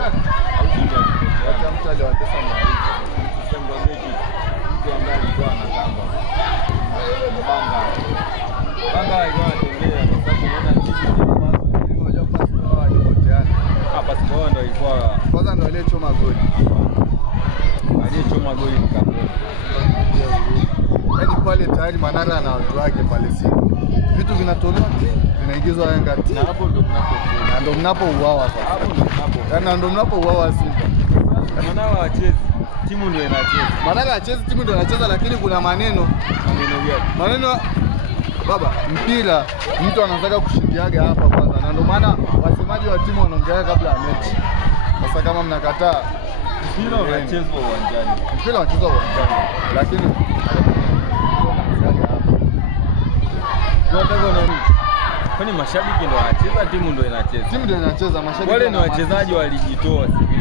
walipoteana. Hata mtu aliwatesa Mwalimu. Sema mechi mtu ambaye alikuwa anatamba. Banga alikuwa anatembea kwa sababu unaona timu unajua pasi kwa walipoteana. Hapa sio ndio ilikuwa kwanza ndio aliyechoma goli. Aliyechoma goli ni Kaboni. Yaani pale tayari Manara na watu wake pale siku. Vitu vinatolewa vinaingizwa Yanga na hapo ndo mnapokuwa. Na ndo mnapouawa sasa. Hapo ndo mnapo. Yaani ndo mnapouawa Simba. Manara hachezi. Timu ndio inacheza. Manara hachezi, timu ndio inacheza, lakini kuna maneno gani? Maneno baba, mpira mtu anataka kushindiaga hapa kwanza. Na ndio maana wasemaji wa timu wanaongea kabla ya mechi. Sasa kama mnakataa mpira unachezwa uwanjani. Mpira unachezwa uwanjani. Lakini kwani mashabiki ndio wanacheza, timu ndio inacheza. Timu ndio inacheza, mashabiki wale ni wachezaji walijitoa siku.